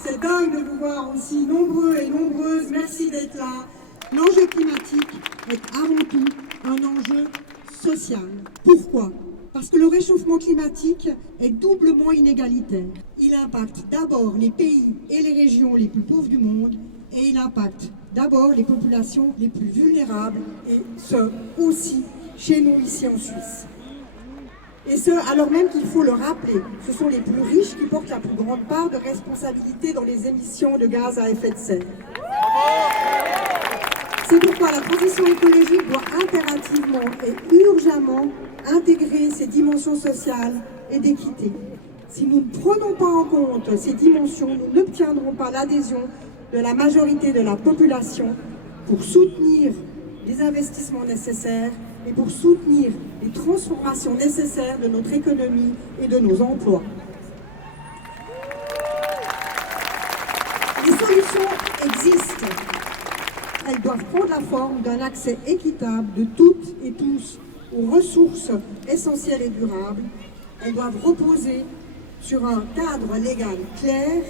c'est dingue de vous voir aussi nombreux et nombreuses. Merci d'être là. L'enjeu climatique est avant tout un enjeu social. Pourquoi ? Parce que le réchauffement climatique est doublement inégalitaire. Il impacte d'abord les pays et les régions les plus pauvres du monde et il impacte d'abord les populations les plus vulnérables et ce aussi chez nous ici en Suisse. Et ce, alors même qu'il faut le rappeler, ce sont les plus riches qui portent la plus grande part de responsabilité dans les émissions de gaz à effet de serre. C'est pourquoi la transition écologique doit impérativement et urgemment intégrer ces dimensions sociales et d'équité. Si nous ne prenons pas en compte ces dimensions, nous n'obtiendrons pas l'adhésion de la majorité de la population pour soutenir les investissements nécessaires et pour soutenir les transformations nécessaires de notre économie et de nos emplois. Les solutions existent. Elles doivent prendre la forme d'un accès équitable de toutes et tous aux ressources essentielles et durables. Elles doivent reposer sur un cadre légal clair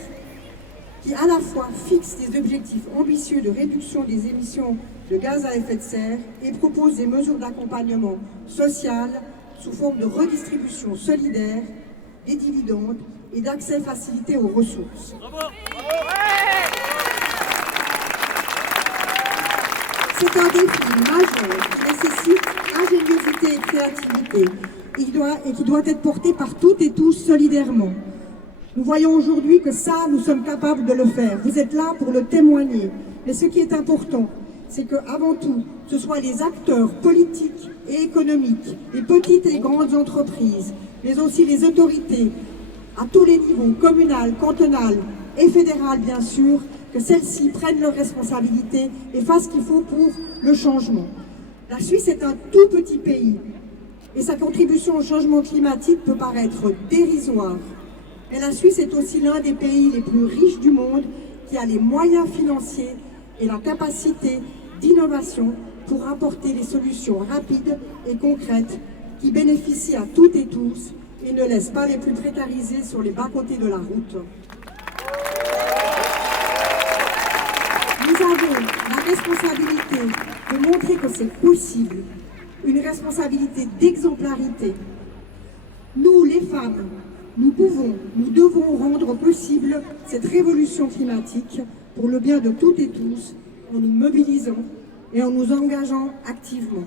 qui à la fois fixe des objectifs ambitieux de réduction des émissions de gaz à effet de serre et propose des mesures d'accompagnement social sous forme de redistribution solidaire des dividendes et d'accès facilité aux ressources. C'est un défi majeur qui nécessite ingéniosité et créativité et qui doit être porté par toutes et tous solidairement. Nous voyons aujourd'hui que ça, nous sommes capables de le faire. Vous êtes là pour le témoigner. Mais ce qui est important, c'est qu'avant tout, ce soit les acteurs politiques et économiques, les petites et grandes entreprises, mais aussi les autorités, à tous les niveaux, communal, cantonal et fédéral bien sûr, que celles-ci prennent leurs responsabilités et fassent ce qu'il faut pour le changement. La Suisse est un tout petit pays et sa contribution au changement climatique peut paraître dérisoire. Mais la Suisse est aussi l'un des pays les plus riches du monde qui a les moyens financiers et la capacité d'innovation pour apporter des solutions rapides et concrètes qui bénéficient à toutes et tous et ne laissent pas les plus précarisés sur les bas-côtés de la route. Nous avons la responsabilité de montrer que c'est possible, une responsabilité d'exemplarité. Nous, les femmes, nous devons rendre possible cette révolution climatique pour le bien de toutes et tous, en nous mobilisant et en nous engageant activement.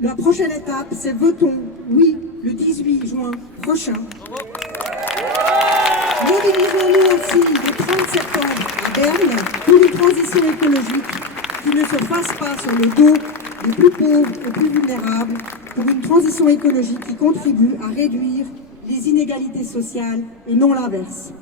La prochaine étape, c'est votons, oui, le 18 juin prochain. Mobilisons-nous aussi le 30 septembre à Berne pour une transition écologique qui ne se fasse pas sur le dos des plus pauvres et plus vulnérables, pour une transition écologique qui contribue à réduire les inégalités sociales et non l'inverse.